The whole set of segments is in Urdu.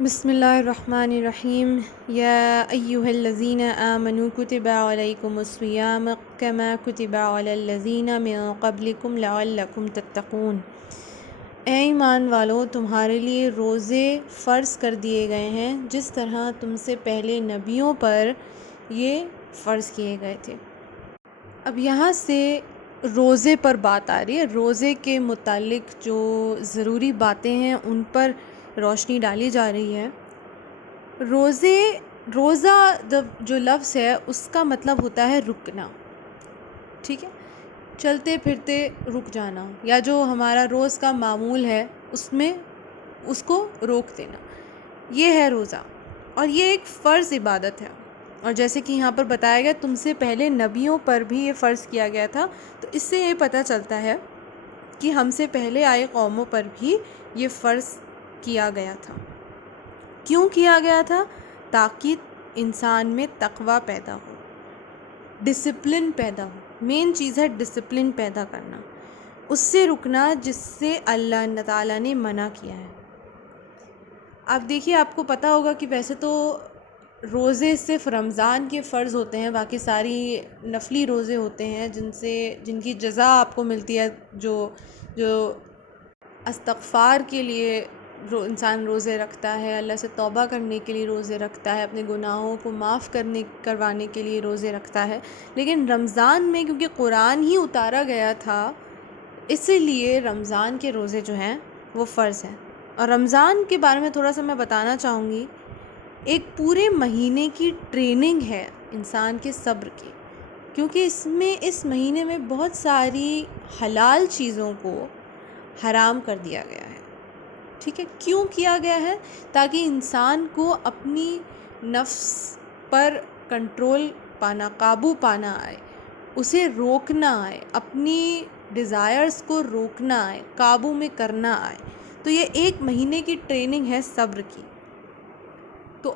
بسم اللہ الرحمن الرحیم یا ایہا الذین آمنوا کتب علیکم الصیام کما کتب علی الذین من قبلکم لعلکم تتقون۔ اے ایمان والو، تمہارے لیے روزے فرض کر دیے گئے ہیں جس طرح تم سے پہلے نبیوں پر یہ فرض کیے گئے تھے۔ اب یہاں سے روزے پر بات آ رہی ہے۔ روزے کے متعلق جو ضروری باتیں ہیں ان پر روشنی ڈالی جا رہی ہے۔ روزہ جو لفظ ہے اس کا مطلب ہوتا ہے رکنا، ٹھیک ہے، چلتے پھرتے رک جانا، یا جو ہمارا روز کا معمول ہے اس میں اس کو روک دینا، یہ ہے روزہ، اور یہ ایک فرض عبادت ہے۔ اور جیسے کہ یہاں پر بتایا گیا تم سے پہلے نبیوں پر بھی یہ فرض کیا گیا تھا، تو اس سے یہ پتہ چلتا ہے کہ ہم سے پہلے آئے قوموں پر بھی یہ فرض کیا گیا تھا۔ کیوں کیا گیا تھا؟ تاکہ انسان میں تقوی پیدا ہو، ڈسپلن پیدا ہو۔ مین چیز ہے ڈسپلن پیدا کرنا، اس سے رکنا جس سے اللہ تعالیٰ نے منع کیا ہے۔ آپ دیکھیے، آپ کو پتہ ہوگا کہ ویسے تو روزے صرف رمضان کے فرض ہوتے ہیں، باقی ساری نفلی روزے ہوتے ہیں جن کی جزا آپ کو ملتی ہے، جو استغفار کے لیے انسان روزے رکھتا ہے، اللہ سے توبہ کرنے کے لیے روزے رکھتا ہے، اپنے گناہوں کو معاف کروانے کے لیے روزے رکھتا ہے۔ لیکن رمضان میں کیونکہ قرآن ہی اتارا گیا تھا، اسی لیے رمضان کے روزے جو ہیں وہ فرض ہیں۔ اور رمضان کے بارے میں تھوڑا سا میں بتانا چاہوں گی۔ ایک پورے مہینے کی ٹریننگ ہے انسان کے صبر کی، کیونکہ اس مہینے میں بہت ساری حلال چیزوں کو حرام کر دیا گیا ہے، ٹھیک ہے۔ کیوں کیا گیا ہے؟ تاکہ انسان کو اپنی نفس پر کنٹرول پانا، قابو پانا آئے، اسے روکنا آئے، اپنی ڈیزائرز کو روکنا آئے، قابو میں کرنا آئے۔ تو یہ ایک مہینے کی ٹریننگ ہے صبر کی۔ تو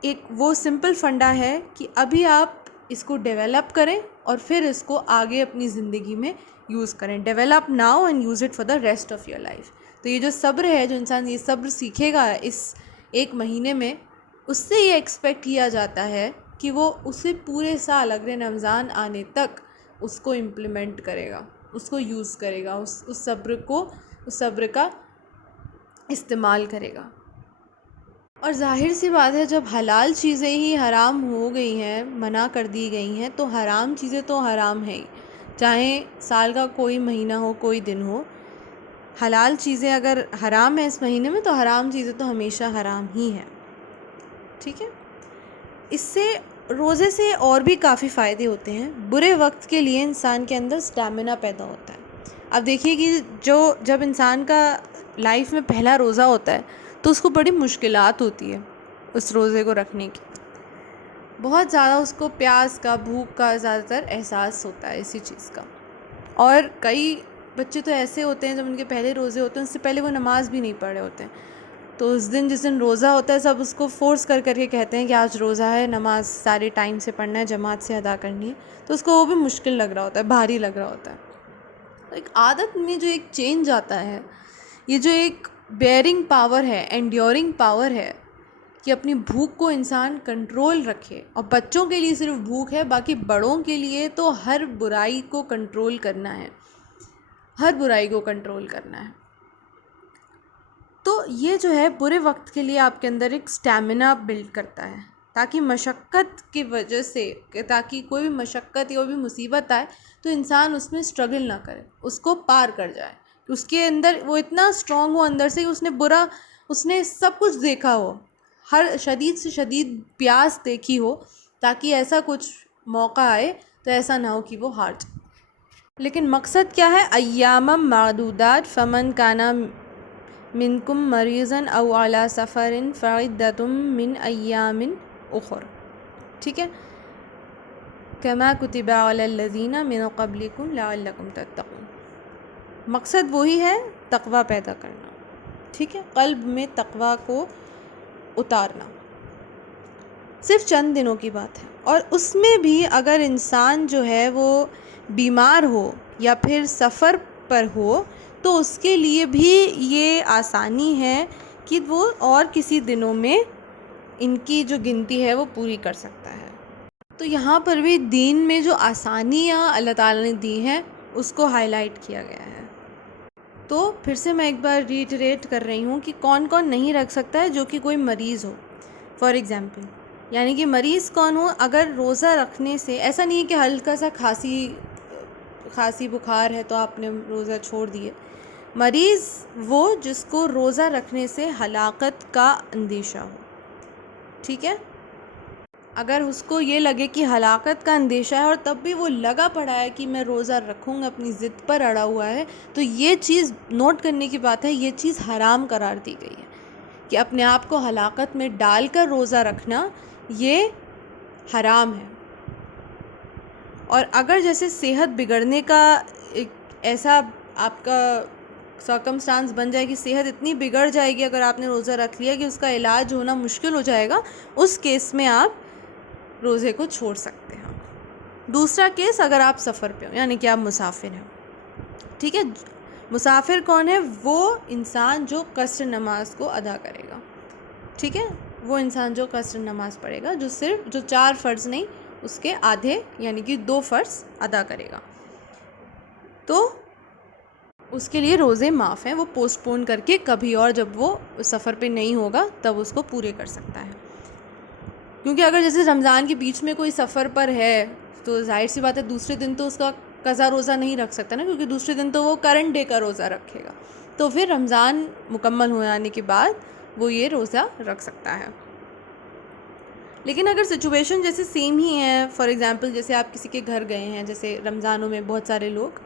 ایک وہ سمپل فنڈا ہے کہ ابھی آپ اس کو ڈیولپ کریں اور پھر اس کو آگے اپنی زندگی میں یوز کریں۔ Develop now and use it for the rest of your life. تو یہ جو صبر ہے، جو انسان یہ صبر سیکھے گا اس ایک مہینے میں، اس سے یہ ایکسپیکٹ کیا جاتا ہے کہ وہ اسے پورے سال اگلے رمضان آنے تک اس کو امپلیمنٹ کرے گا، اس کو یوز کرے گا، اس صبر کا استعمال کرے گا۔ اور ظاہر سی بات ہے، جب حلال چیزیں ہی حرام ہو گئی ہیں، منع کر دی گئی ہیں، تو حرام چیزیں تو حرام ہیں ہی، چاہے سال کا کوئی مہینہ ہو، کوئی دن ہو۔ حلال چیزیں اگر حرام ہیں اس مہینے میں، تو حرام چیزیں تو ہمیشہ حرام ہی ہیں، ٹھیک ہے۔ اس سے روزے سے اور بھی کافی فائدے ہوتے ہیں۔ برے وقت کے لیے انسان کے اندر سٹیمنا پیدا ہوتا ہے۔ اب دیکھیے کہ جب انسان کا لائف میں پہلا روزہ ہوتا ہے تو اس کو بڑی مشکلات ہوتی ہے اس روزے کو رکھنے کی، بہت زیادہ اس کو پیاس کا، بھوک کا زیادہ تر احساس ہوتا ہے اسی چیز کا۔ اور کئی بچے تو ایسے ہوتے ہیں جب ان کے پہلے روزے ہوتے ہیں، اس سے پہلے وہ نماز بھی نہیں پڑھ رہے ہوتے ہیں، تو جس دن روزہ ہوتا ہے سب اس کو فورس کر کے کہتے ہیں کہ آج روزہ ہے، نماز سارے ٹائم سے پڑھنا ہے، جماعت سے ادا کرنی ہے، تو اس کو وہ بھی مشکل لگ رہا ہوتا ہے، بھاری لگ رہا ہوتا ہے۔ تو ایک عادت میں جو ایک چینج آتا ہے، یہ جو ایک بیئرنگ پاور ہے، انڈیورنگ پاور ہے، کہ اپنی بھوک کو انسان کنٹرول رکھے۔ اور بچوں کے لیے صرف بھوک ہے، باقی بڑوں کے لیے تو ہر برائی کو کنٹرول کرنا ہے، ہر برائی کو کنٹرول کرنا ہے۔ تو یہ جو ہے برے وقت کے لیے آپ کے اندر ایک سٹیمنا بلڈ کرتا ہے، تاکہ مشقت کی وجہ سے، تاکہ کوئی بھی مشقت یا کوئی بھی مصیبت آئے تو انسان اس میں اسٹرگل نہ کرے، اس کو پار کر جائے، کہ اس کے اندر وہ اتنا اسٹرانگ ہو اندر سے کہ اس نے سب کچھ دیکھا ہو، ہر شدید سے شدید پیاس دیکھی ہو، تاکہ ایسا کچھ موقع آئے تو ایسا نہ ہو کہ وہ ہار جائے۔ لیکن مقصد کیا ہے؟ ایام معدودات فمن کان منکم مریضا او علی سفر فعدۃ من ایام اخر، ٹھیک ہے، کما کتب علی الذین من قبلکم لعلکم تتقون۔ مقصد وہی ہے، تقوی پیدا کرنا، ٹھیک ہے، قلب میں تقوی کو اتارنا۔ صرف چند دنوں کی بات ہے، اور اس میں بھی اگر انسان جو ہے وہ بیمار ہو یا پھر سفر پر ہو تو اس کے لیے بھی یہ آسانی ہے کہ وہ اور کسی دنوں میں ان کی جو گنتی ہے وہ پوری کر سکتا ہے۔ تو یہاں پر بھی دین میں جو آسانیاں اللہ تعالیٰ نے دی ہیں اس کو ہائی لائٹ کیا گیا ہے۔ تو پھر سے میں ایک بار ریٹریٹ کر رہی ہوں کہ کون کون نہیں رکھ سکتا ہے، جو کہ کوئی مریض ہو فار ایگزامپل، یعنی کہ مریض کون ہو، اگر روزہ رکھنے سے ایسا نہیں ہے کہ ہلکا سا کھانسی بخار ہے تو آپ نے روزہ چھوڑ دیے۔ مریض وہ جس کو روزہ رکھنے سے ہلاکت کا اندیشہ ہو، ٹھیک ہے، اگر اس کو یہ لگے کہ ہلاکت کا اندیشہ ہے اور تب بھی وہ لگا پڑا ہے کہ میں روزہ رکھوں گا، اپنی ضد پر اڑا ہوا ہے، تو یہ چیز نوٹ کرنے کی بات ہے، یہ چیز حرام قرار دی گئی ہے کہ اپنے آپ کو ہلاکت میں ڈال کر روزہ رکھنا یہ حرام ہے۔ اور اگر جیسے صحت بگڑنے کا ایک ایسا آپ کا سرکمسٹانس بن جائے کہ صحت اتنی بگڑ جائے گی اگر آپ نے روزہ رکھ لیا کہ اس کا علاج ہونا مشکل ہو جائے گا، اس کیس میں آپ روزے کو چھوڑ سکتے ہیں۔ دوسرا کیس، اگر آپ سفر پہ ہو، یعنی کہ آپ مسافر ہیں، ٹھیک ہے، مسافر کون ہے؟ وہ انسان جو قصر نماز کو ادا کرے گا، ٹھیک ہے، وہ انسان جو قصر نماز پڑھے گا، جو 4 فرض نہیں اس کے آدھے یعنی کہ 2 فرض ادا کرے گا، تو اس کے لیے روزے معاف ہیں، وہ پوسٹ پون کر کے کبھی اور جب وہ سفر پہ نہیں ہوگا تب اس کو پورے کر سکتا ہے۔ کیونکہ اگر جیسے رمضان کے بیچ میں کوئی سفر پر ہے تو ظاہر سی بات ہے دوسرے دن تو اس کا قضا روزہ نہیں رکھ سکتا نا، کیونکہ دوسرے دن تو وہ کرنٹ ڈے کا روزہ رکھے گا، تو پھر رمضان مکمل ہو جانے کے بعد وہ یہ روزہ رکھ سکتا ہے۔ لیکن اگر سچویشن جیسے سیم ہی ہے، فار ایگزامپل جیسے آپ کسی کے گھر گئے ہیں، جیسے رمضانوں میں بہت سارے لوگ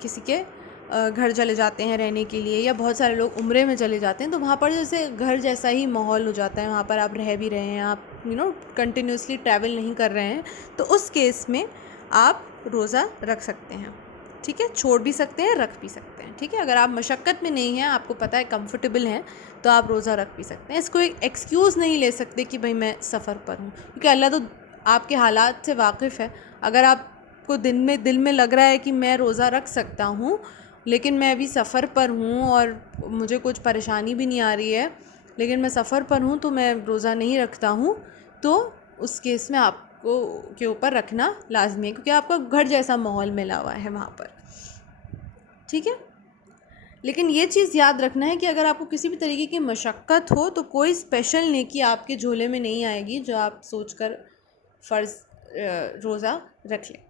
کسی کے گھر چلے جاتے ہیں رہنے کے لیے، یا بہت سارے لوگ عمرے میں چلے جاتے ہیں، تو وہاں پر جیسے گھر جیسا ہی ماحول ہو جاتا ہے، وہاں پر آپ رہ بھی رہے ہیں، آپ کنٹینیوسلی ٹریول نہیں کر رہے ہیں، تو اس کیس میں آپ روزہ رکھ سکتے ہیں، ٹھیک ہے، چھوڑ بھی سکتے ہیں، رکھ بھی سکتے ہیں، ٹھیک ہے، اگر آپ مشقت میں نہیں ہیں، آپ کو پتہ ہے کمفرٹیبل ہیں، تو آپ روزہ رکھ بھی سکتے ہیں۔ اس کو ایک ایکسکیوز نہیں لے سکتے کہ بھئی میں سفر پر ہوں، کیونکہ اللہ تو آپ کے حالات سے واقف ہے۔ اگر آپ کو دل میں لگ رہا ہے کہ میں روزہ رکھ سکتا ہوں لیکن میں ابھی سفر پر ہوں اور مجھے کچھ پریشانی بھی نہیں آ رہی ہے، لیکن میں سفر پر ہوں تو میں روزہ نہیں رکھتا ہوں، تو اس کیس میں آپ کو کے اوپر رکھنا لازمی ہے، کیونکہ آپ کا گھر جیسا ماحول ملا ہوا ہے وہاں پر، ٹھیک ہے۔ لیکن یہ چیز یاد رکھنا ہے کہ اگر آپ کو کسی بھی طریقے کی مشقت ہو تو کوئی اسپیشل نیکی آپ کے جھولے میں نہیں آئے گی جو آپ سوچ کر فرض روزہ رکھ لیں،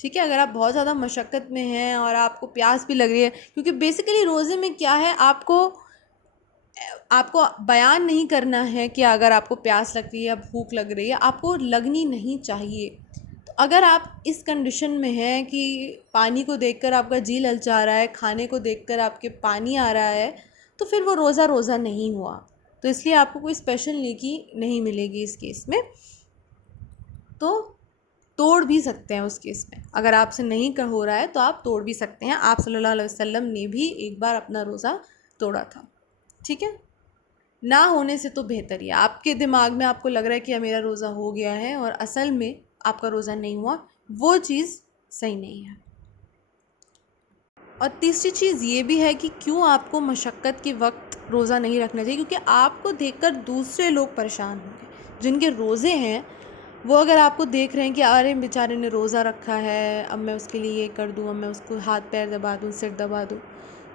ٹھیک ہے۔ اگر آپ بہت زیادہ مشقت میں ہیں اور آپ کو پیاس بھی لگ رہی ہے، کیونکہ بیسیکلی روزے میں کیا ہے، آپ کو بیان نہیں کرنا ہے کہ اگر آپ کو پیاس لگ رہی ہے یا بھوک لگ رہی ہے، آپ کو لگنی نہیں چاہیے۔ تو اگر آپ اس کنڈیشن میں ہیں کہ پانی کو دیکھ کر آپ کا جی للچا رہا ہے، کھانے کو دیکھ کر آپ کے پانی آ رہا ہے، تو پھر وہ روزہ نہیں ہوا، تو اس لیے آپ کو کوئی اسپیشل نیکی نہیں ملے گی اس کیس میں، تو توڑ بھی سکتے ہیں اس کیس میں، اگر آپ سے نہیں ہو رہا ہے تو آپ توڑ بھی سکتے ہیں۔ آپ صلی اللہ علیہ وسلم نے بھی ایک بار اپنا روزہ توڑا تھا، ٹھیک ہے، نہ ہونے سے تو بہتر ہی ہے۔ آپ کے دماغ میں آپ کو لگ رہا ہے کہ میرا روزہ ہو گیا ہے اور اصل میں آپ کا روزہ نہیں ہوا، وہ چیز صحیح نہیں ہے۔ اور تیسری چیز یہ بھی ہے کہ کیوں آپ کو مشقت کے وقت روزہ نہیں رکھنا چاہیے، کیونکہ آپ کو دیکھ کر دوسرے لوگ پریشان ہوں گے، جن کے روزے ہیں وہ اگر آپ کو دیکھ رہے ہیں کہ ارے بیچارے نے روزہ رکھا ہے، اب میں اس کے لیے یہ کر دوں، اب میں اس کو ہاتھ پیر دبا دوں، سر دبا دوں،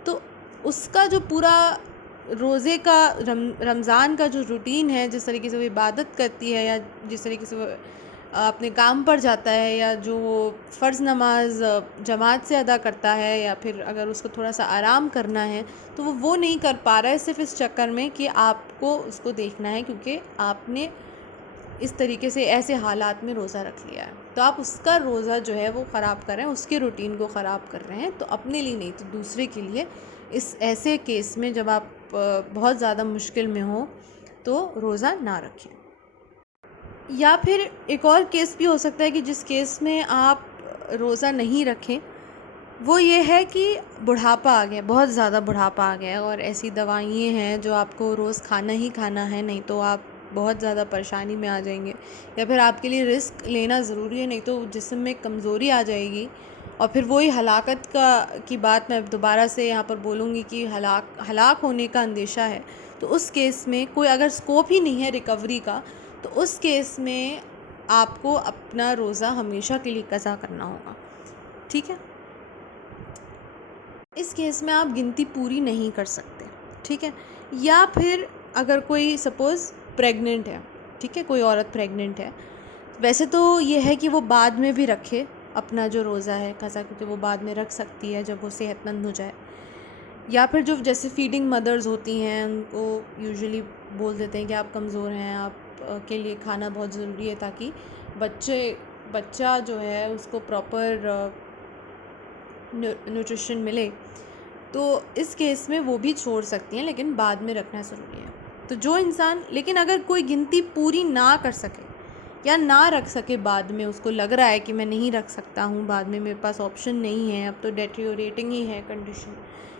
تو اس کا جو پورا روزے کا رمضان کا جو روٹین ہے، جس طریقے سے وہ عبادت کرتی ہے یا جس طریقے سے وہ اپنے کام پر جاتا ہے، یا جو وہ فرض نماز جماعت سے ادا کرتا ہے، یا پھر اگر اس کو تھوڑا سا آرام کرنا ہے تو وہ نہیں کر پا رہا ہے، صرف اس چکر میں کہ آپ کو اس کو دیکھنا ہے، کیونکہ آپ نے اس طریقے سے ایسے حالات میں روزہ رکھ لیا ہے، تو آپ اس کا روزہ جو ہے وہ خراب کر رہے ہیں، اس کے روٹین کو خراب کر رہے ہیں، تو اپنے لیے نہیں تو دوسرے کے لیے۔ اس ایسے کیس میں جب آپ بہت زیادہ مشکل میں ہوں تو روزہ نہ رکھیں۔ یا پھر ایک اور کیس بھی ہو سکتا ہے کہ جس کیس میں آپ روزہ نہیں رکھیں، وہ یہ ہے کہ بڑھاپا آ گیا، بہت زیادہ بڑھاپا آ گیا، اور ایسی دوائیں ہیں جو آپ کو روز کھانا ہی کھانا ہے، نہیں تو آپ بہت زیادہ پریشانی میں آ جائیں گے، یا پھر آپ کے لیے رسک لینا ضروری ہے، نہیں تو جسم میں کمزوری آ جائے گی اور پھر وہی ہلاکت کی بات میں دوبارہ سے یہاں پر بولوں گی کہ ہلاک ہونے کا اندیشہ ہے، تو اس کیس میں کوئی اگر سکوپ ہی نہیں ہے ریکوری کا، تو اس کیس میں آپ کو اپنا روزہ ہمیشہ کے لیے قضا کرنا ہوگا، ٹھیک ہے؟ اس کیس میں آپ گنتی پوری نہیں کر سکتے، ٹھیک ہے؟ یا پھر اگر کوئی سپوز پریگننٹ ہے، ٹھیک ہے، کوئی عورت پریگننٹ ہے، ویسے تو یہ ہے کہ وہ بعد میں بھی رکھے اپنا جو روزہ ہے قضا، کیونکہ وہ بعد میں رکھ سکتی ہے جب وہ صحت مند ہو جائے. یا پھر جو جیسے فیڈنگ مدرز ہوتی ہیں ان کو یوزلی بول دیتے ہیں کہ آپ کمزور ہیں، آپ کے لیے کھانا بہت ضروری ہے تاکہ بچہ جو ہے اس کو پراپر نیوٹریشن ملے، تو اس کیس میں وہ بھی چھوڑ سکتی ہیں، لیکن بعد میں رکھنا ضروری ہے. تو جو انسان لیکن اگر کوئی گنتی پوری نہ کر سکے یا نہ رکھ سکے، بعد میں اس کو لگ رہا ہے کہ میں نہیں رکھ سکتا ہوں، بعد میں میرے پاس آپشن نہیں ہے، اب تو ڈیٹریوریٹنگ ہی ہے کنڈیشن،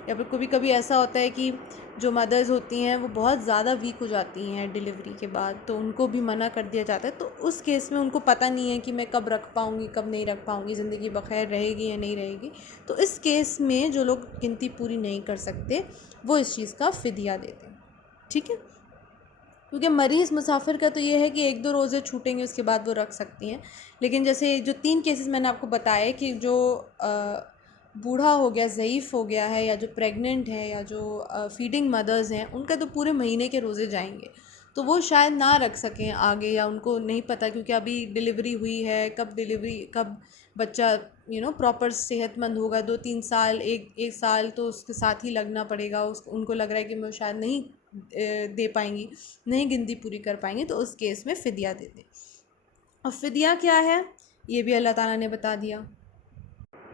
یا پھر کبھی کبھی ایسا ہوتا ہے کہ جو مدرز ہوتی ہیں وہ بہت زیادہ ویک ہو جاتی ہیں ڈیلیوری کے بعد، تو ان کو بھی منع کر دیا جاتا ہے. تو اس کیس میں ان کو پتہ نہیں ہے کہ میں کب رکھ پاؤں گی، کب نہیں رکھ پاؤں گی، زندگی بخیر رہے گی یا نہیں رہے گی. تو اس کیس میں جو لوگ گنتی پوری نہیں کر سکتے وہ اس چیز کا فدیہ دیتے ہیں، ٹھیک ہے؟ کیونکہ مریض مسافر کا تو یہ ہے کہ 1-2 روزے چھوٹیں گے، اس کے بعد وہ رکھ سکتی ہیں. لیکن جیسے جو 3 کیسز میں نے آپ کو بتائے کہ جو بوڑھا ہو گیا، ضعیف ہو گیا ہے، یا جو پریگننٹ ہے، یا جو فیڈنگ مدرز ہیں، ان کا تو پورے مہینے کے روزے جائیں گے، تو وہ شاید نہ رکھ سکیں آگے، یا ان کو نہیں پتہ کیونکہ ابھی ڈیلیوری ہوئی ہے، کب بچہ پراپر صحت مند ہوگا. 2-3 سال، ایک سال تو اس کے ساتھ ہی لگنا پڑے گا. ان کو لگ رہا ہے کہ میں شاید نہیں دے پائیں گی، نہیں گنتی پوری کر پائیں گی، تو اس کیس میں فدیہ دے دیں. اور فدیہ کیا ہے یہ بھی اللہ تعالیٰ نے بتا دیا.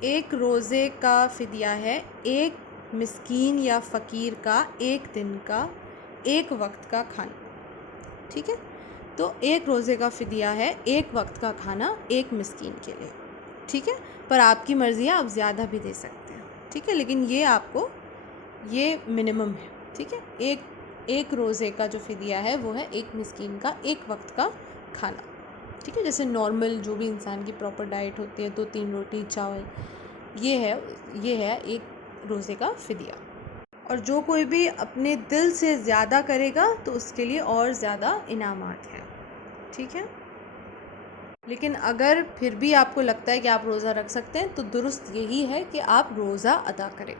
ایک روزے کا فدیہ ہے ایک مسکین یا فقیر کا 1 دن کا 1 وقت کا کھانا، ٹھیک ہے؟ تو ایک روزے کا فدیہ ہے 1 وقت کا کھانا ایک مسکین کے لیے، ٹھیک ہے؟ پر آپ کی مرضی ہے، آپ زیادہ بھی دے سکتے ہیں، ٹھیک ہے؟ لیکن یہ آپ کو یہ منیمم ہے، ٹھیک ہے؟ ایک روزے کا جو فدیہ ہے وہ ہے 1 مسکین کا 1 وقت کا کھانا، ٹھیک ہے؟ جیسے نارمل جو بھی انسان کی پراپر ڈائٹ ہوتی ہے، 2-3 روٹی چاول، یہ ہے 1 روزے کا فدیہ. اور جو کوئی بھی اپنے دل سے زیادہ کرے گا تو اس کے لیے اور زیادہ انعامات ہیں، ٹھیک ہے؟ لیکن اگر پھر بھی آپ کو لگتا ہے کہ آپ روزہ رکھ سکتے ہیں تو درست یہی ہے کہ آپ روزہ ادا کریں.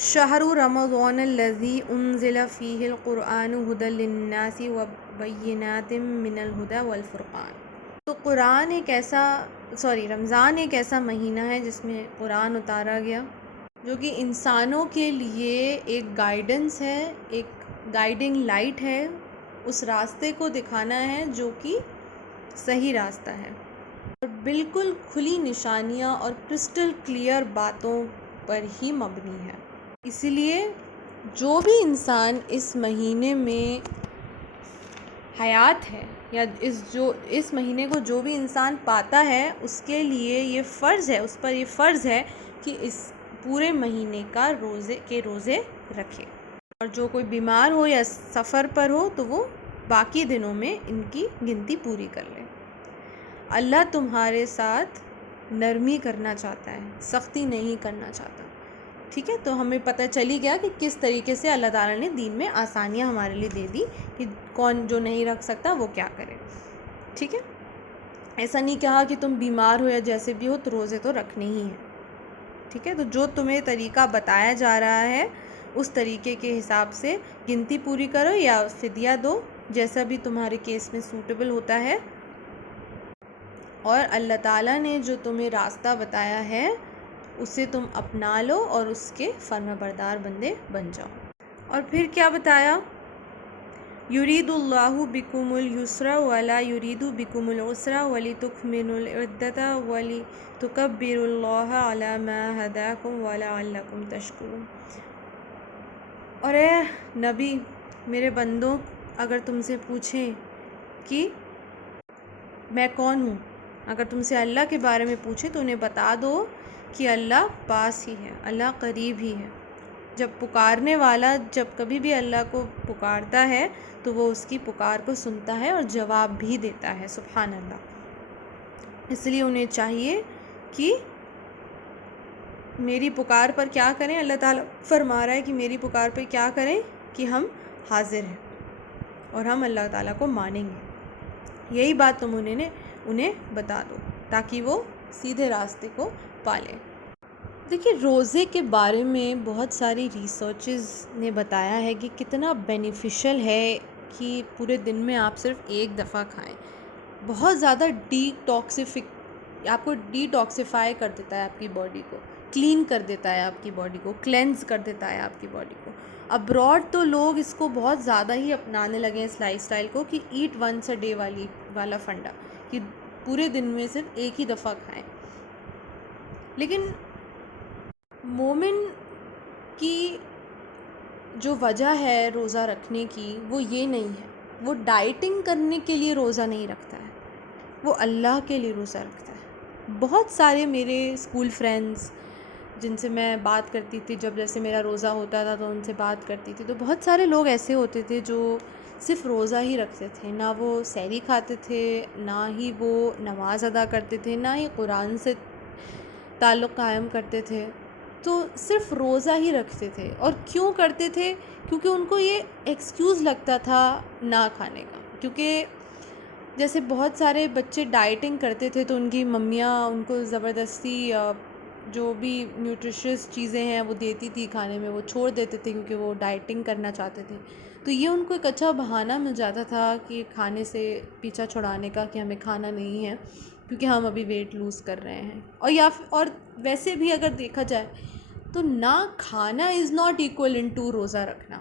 شہر رمضان الذی انزل فیہ القرآن ھدی للناس وبینات من الھدی والفرقان. تو رمضان ایک ایسا مہینہ ہے جس میں قرآن اتارا گیا، جو کہ انسانوں کے لیے ایک گائیڈنس ہے، ایک گائیڈنگ لائٹ ہے، اس راستے کو دکھانا ہے جو کہ صحیح راستہ ہے، اور بالکل کھلی نشانیاں اور کرسٹل کلیئر باتوں پر ہی مبنی ہے. اسی لیے جو بھی انسان اس مہینے میں حیات ہے، یا اس مہینے کو جو بھی انسان پاتا ہے، اس کے لیے یہ فرض ہے، اس پر یہ فرض ہے کہ اس پورے مہینے کا روزے رکھے. اور جو کوئی بیمار ہو یا سفر پر ہو تو وہ باقی دنوں میں ان کی گنتی پوری کر لے. اللہ تمہارے ساتھ نرمی کرنا چاہتا ہے، سختی نہیں کرنا چاہتا، ٹھیک ہے؟ تو ہمیں پتہ چلی گیا کہ کس طریقے سے اللہ تعالیٰ نے دین میں آسانیاں ہمارے لیے دے دی کہ کون جو نہیں رکھ سکتا وہ کیا کرے، ٹھیک ہے؟ ایسا نہیں کہا کہ تم بیمار ہو یا جیسے بھی ہو تو روزے تو رکھنے ہی ہیں، ٹھیک ہے؟ تو جو تمہیں طریقہ بتایا جا رہا ہے اس طریقے کے حساب سے گنتی پوری کرو یا فدیہ دو، جیسا بھی تمہارے کیس میں سوٹیبل ہوتا ہے. اور اللہ تعالیٰ نے جو تمہیں راستہ بتایا ہے اسے تم اپنا لو اور اس کے فرما بردار بندے بن جاؤ. اور پھر کیا بتایا؟ یرید اللہ بکم الیسر ولا یرید بکم العسر ولتکملوا العدۃ ولتکبروا اللہ علی ما ھداکم ولعلکم تشکرون. اور اے نبی، میرے بندوں، اگر تم سے پوچھیں کہ میں کون ہوں، اگر تم سے اللہ کے بارے میں پوچھیں تو انہیں بتا دو کہ اللہ پاس ہی ہے، اللہ قریب ہی ہے. جب پکارنے والا جب کبھی بھی اللہ کو پکارتا ہے تو وہ اس کی پکار کو سنتا ہے اور جواب بھی دیتا ہے. سبحان اللہ. اس لیے انہیں چاہیے کہ میری پکار پر کیا کریں؟ اللہ تعالیٰ فرما رہا ہے کہ میری پکار پہ کیا کریں کہ ہم حاضر ہیں اور ہم اللہ تعالیٰ کو مانیں گے. یہی بات تم انہیں بتا دو تاکہ وہ سیدھے راستے کو پالیں. دیکھیے روزے کے بارے میں بہت ساری ریسرچز نے بتایا ہے کہ کتنا بینیفیشل ہے کہ پورے دن میں آپ صرف ایک دفعہ کھائیں. بہت زیادہ آپ کو ڈی ٹاکسیفائی کر دیتا ہے آپ کی باڈی کو, کلین کر دیتا ہے آپ کی باڈی کو, کلینز کر دیتا ہے آپ کی باڈی کو. ابراڈ تو لوگ اس کو بہت زیادہ ہی اپنانے لگے ہیں اس لائف سٹائل کو کہ ایٹ ونس اے ڈے والا فنڈا, کہ پورے دن میں صرف ایک ہی دفعہ کھائیں. لیکن مومن کی جو وجہ ہے روزہ رکھنے کی وہ یہ نہیں ہے, وہ ڈائٹنگ کرنے کے لیے روزہ نہیں رکھتا ہے, وہ اللہ کے لیے روزہ رکھتا ہے. بہت سارے میرے اسکول فرینڈس جن سے میں بات کرتی تھی, جب جیسے میرا روزہ ہوتا تھا تو ان سے بات کرتی تھی, تو بہت سارے لوگ ایسے ہوتے تھے جو صرف روزہ ہی رکھتے تھے, نہ وہ سحری کھاتے تھے, نہ ہی وہ نماز ادا کرتے تھے, نہ ہی قرآن سے تعلق قائم کرتے تھے, تو صرف روزہ ہی رکھتے تھے. اور کیوں کرتے تھے؟ کیونکہ ان کو یہ ایکسکیوز لگتا تھا نہ کھانے کا. کیونکہ جیسے بہت سارے بچے ڈائٹنگ کرتے تھے تو ان کی ممیاں ان کو زبردستی جو بھی نیوٹریشس چیزیں ہیں وہ دیتی تھی کھانے میں, وہ چھوڑ دیتے تھے کیونکہ وہ ڈائٹنگ کرنا چاہتے تھے. تو یہ ان کو ایک اچھا بہانہ مل جاتا تھا کہ کھانے سے پیچھا چھڑانے کا, کہ ہمیں کھانا نہیں ہے کیونکہ ہم ابھی ویٹ لوز کر رہے ہیں. اور ویسے بھی اگر دیکھا جائے تو نہ کھانا از ناٹ ایکول ٹو روزہ رکھنا.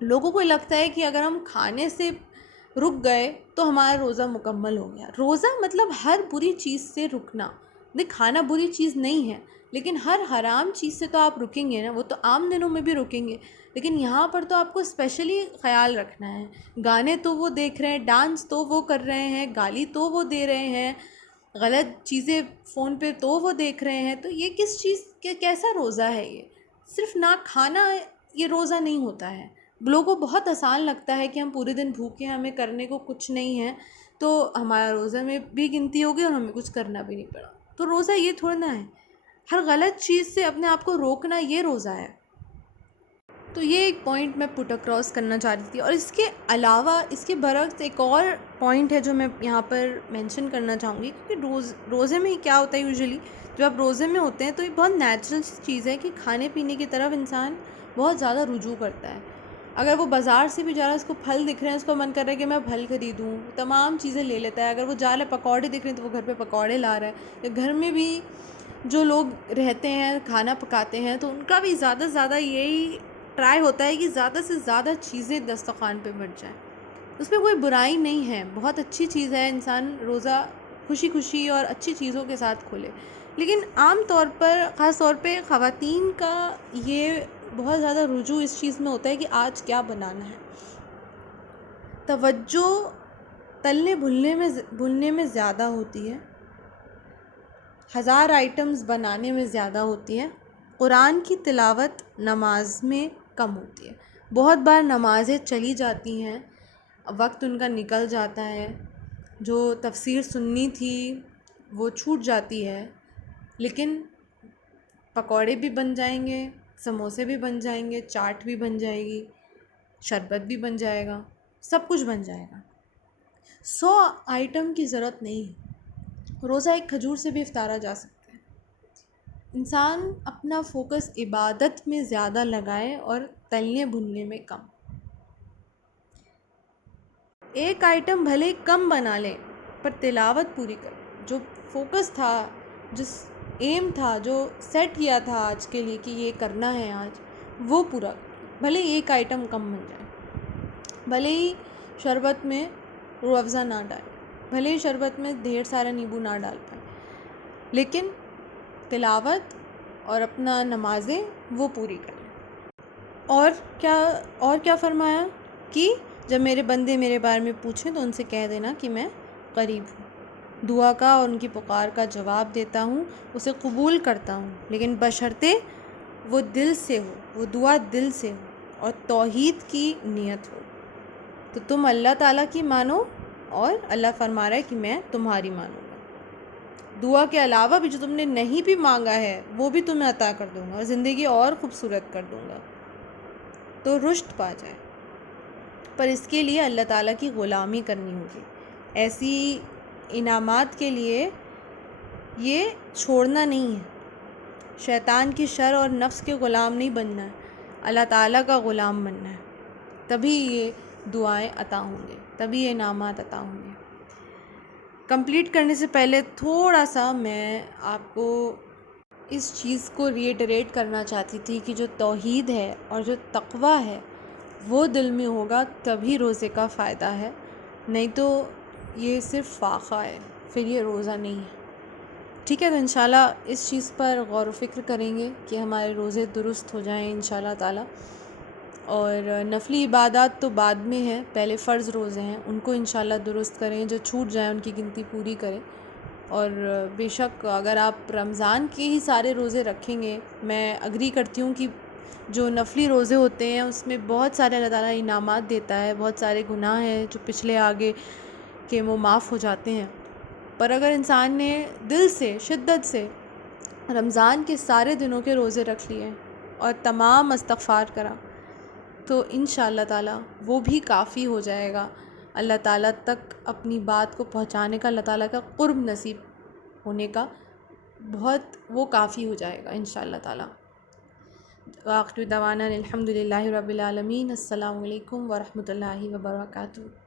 لوگوں کو لگتا ہے کہ اگر ہم کھانے سے رک گئے تو ہمارا روزہ مکمل ہو گیا. روزہ مطلب ہر بری چیز سے رکنا. کھانا بری چیز نہیں ہے, لیکن ہر حرام چیز سے تو آپ رکیں گے نا. وہ تو عام دنوں میں بھی رکیں گے, لیکن یہاں پر تو آپ کو اسپیشلی خیال رکھنا ہے. گانے تو وہ دیکھ رہے ہیں, ڈانس تو وہ کر رہے ہیں, گالی تو وہ دے رہے ہیں, غلط چیزیں فون پہ تو وہ دیکھ رہے ہیں. تو یہ کس چیز کیسا روزہ ہے؟ یہ صرف نہ کھانا یہ روزہ نہیں ہوتا ہے. لوگوں کو بہت آسان لگتا ہے کہ ہم پورے دن بھوکے ہیں, ہمیں کرنے کو کچھ نہیں ہے, تو ہمارا روزہ میں بھی گنتی ہوگی اور ہمیں کچھ کرنا بھی نہیں پڑا. تو روزہ یہ تھوڑا نہ ہے. ہر غلط چیز سے اپنے آپ کو روکنا یہ روزہ ہے. تو یہ ایک پوائنٹ میں پٹ اکراس کرنا چاہ رہی تھی. اور اس کے علاوہ اس کے برعکس ایک اور پوائنٹ ہے جو میں یہاں پر مینشن کرنا چاہوں گی, کیونکہ روزے میں کیا ہوتا ہے یوزلی جب آپ روزے میں ہوتے ہیں تو یہ بہت نیچرل چیز ہے کہ کھانے پینے کی طرف انسان بہت زیادہ رجوع کرتا ہے. اگر وہ بازار سے بھی جا رہا ہے, اس کو پھل دکھ رہے ہیں, اس کو من کر رہا ہے کہ میں پھل خریدوں, تمام چیزیں لے لیتا ہے. اگر وہ جا رہا ہے پکوڑے دکھ رہے ہیں تو وہ گھر پہ پکوڑے لا رہا ہے. یا گھر میں بھی جو لوگ رہتے ہیں کھانا پکاتے ہیں تو ان کا بھی زیادہ سے زیادہ یہی ٹرائی ہوتا ہے کہ زیادہ سے زیادہ چیزیں دسترخوان پہ بڑھ جائیں. اس میں کوئی برائی نہیں ہے, بہت اچھی چیز ہے انسان روزہ خوشی خوشی اور اچھی چیزوں کے ساتھ کھولے. لیکن عام طور پر خاص طور پہ خواتین کا یہ بہت زیادہ رجوع اس چیز میں ہوتا ہے کہ آج کیا بنانا ہے. توجہ تلنے بھننے میں زیادہ ہوتی ہے, 1000 آئٹمز بنانے میں زیادہ ہوتی ہے. قرآن کی تلاوت نماز میں کم ہوتی ہے. بہت بار نمازیں چلی جاتی ہیں, وقت ان کا نکل جاتا ہے, جو تفسیر سننی تھی وہ چھوٹ جاتی ہے. لیکن پکوڑے بھی بن جائیں گے, سموسے بھی بن جائیں گے, چاٹ بھی بن جائے گی, شربت بھی بن جائے گا, سب کچھ بن جائے گا. 100 آئٹم کی ضرورت نہیں ہے. روزہ ایک کھجور سے بھی افطارا جا سکتا ہے. انسان اپنا فوکس عبادت میں زیادہ لگائے اور تلنے بھننے میں کم. ایک آئٹم بھلے کم بنا لیں پر تلاوت پوری کریں. جو فوکس تھا, جس ایم تھا, جو سیٹ کیا تھا آج کے لیے کہ یہ کرنا ہے آج, وہ پورا کریں. بھلے ایک آئٹم کم بن جائے, بھلے ہی شربت میں روح افزا نہ ڈالیں, بھلے ہی شربت میں ڈھیر سارا نیبو نہ ڈال پائیں, لیکن تلاوت اور اپنا نمازیں وہ پوری کریں. اور کیا فرمایا کہ جب میرے بندے میرے بارے میں پوچھیں تو ان سے کہہ دینا کہ میں قریب ہوں, دعا کا اور ان کی پکار کا جواب دیتا ہوں, اسے قبول کرتا ہوں, لیکن بشرطے وہ دل سے ہو, وہ دعا دل سے ہو اور توحید کی نیت ہو. تو تم اللہ تعالیٰ کی مانو اور اللہ فرما رہا ہے کہ میں تمہاری مانوں گا. دعا کے علاوہ بھی جو تم نے نہیں بھی مانگا ہے وہ بھی تمہیں عطا کر دوں گا اور زندگی اور خوبصورت کر دوں گا، تو رشد پا جائے۔ پر اس کے لیے اللہ تعالیٰ کی غلامی کرنی ہوگی۔ ایسی انعامات کے لیے یہ چھوڑنا نہیں ہے، شیطان کی شر اور نفس کے غلام نہیں بننا ہے، اللہ تعالیٰ کا غلام بننا ہے، تبھی یہ دعائیں عطا ہوں گے، تبھی یہ انعامات عطا ہوں گے۔ کمپلیٹ کرنے سے پہلے تھوڑا سا میں آپ کو اس چیز کو ریٹریٹ کرنا چاہتی تھی کہ جو توحید ہے اور جو تقویٰ ہے وہ دل میں ہوگا تبھی روزے کا فائدہ ہے، نہیں تو یہ صرف فاقہ ہے، پھر یہ روزہ نہیں ہے۔ ٹھیک ہے، تو انشاءاللہ اس چیز پر غور و فکر کریں گے کہ ہمارے روزے درست ہو جائیں انشاءاللہ تعالیٰ۔ اور نفلی عبادات تو بعد میں ہیں، پہلے فرض روزے ہیں، ان کو انشاءاللہ درست کریں، جو چھوٹ جائیں ان کی گنتی پوری کریں۔ اور بے شک اگر آپ رمضان کے ہی سارے روزے رکھیں گے، میں اگری کرتی ہوں کہ جو نفلی روزے ہوتے ہیں اس میں بہت سارے اللہ تعالیٰ انعامات دیتا ہے، بہت سارے گناہ ہیں جو پچھلے آگے کے وہ معاف ہو جاتے ہیں۔ پر اگر انسان نے دل سے شدت سے رمضان کے سارے دنوں کے روزے رکھ لیے اور تمام استغفار کرا تو انشاءاللہ تعالیٰ وہ بھی کافی ہو جائے گا اللہ تعالیٰ تک اپنی بات کو پہنچانے کا، اللہ تعالیٰ کا قرب نصیب ہونے کا، بہت وہ کافی ہو جائے گا انشاءاللہ تعالیٰ۔ وآخر دعوانا الحمد للہ رب العالمین۔ السلام علیکم ورحمۃ اللہ وبرکاتہ۔